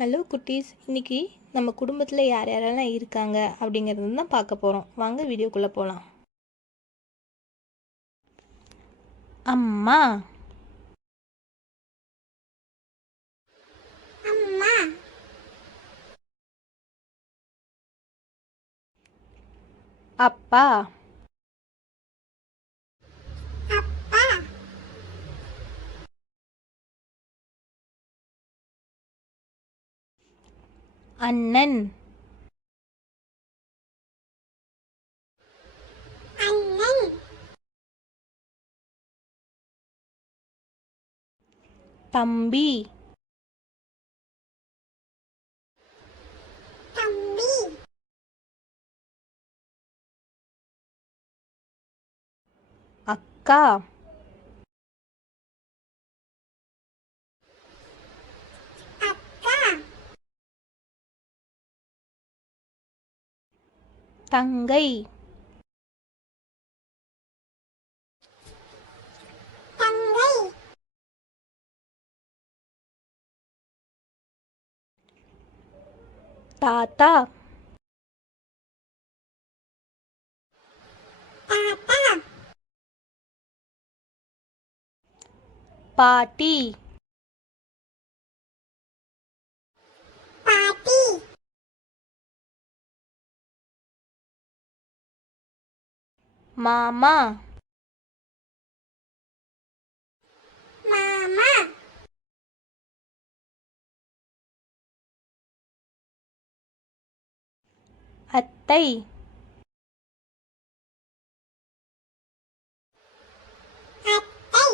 Hello குட்டீஸ், இன்னைக்கு நம்ம குடும்பத்தில் யார் யாரெல்லாம் இருக்காங்க அப்படிங்கிறது தான் பார்க்க போகிறோம். வாங்க வீடியோக்குள்ளே போகலாம். அம்மா, அம்மா, அப்பா, அப்பா, அண்ணன், அண்ணன், தம்பி, தம்பி, அக்கா, அக்கா, தங்கை, தங்கை, தாத்தா, தாத்தா, பாட்டி, பாட்டி, மாமா, மாமா, அத்தை, அத்தை,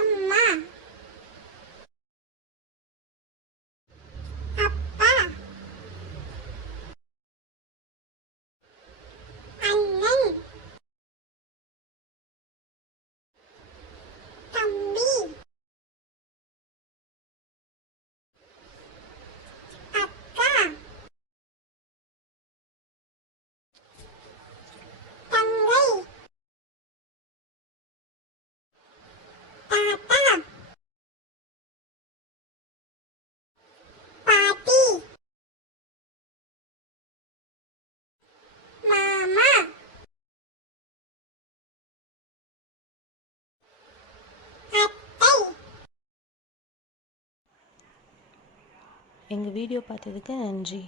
அம்மா, அப்பா, அண்ணன், தம்பி, அக்கா, தங்கை, தாத்தா, பாட்டி, மாமா, அத்தை. எங்கள் வீடியோ பார்த்ததுக்கு நன்றி.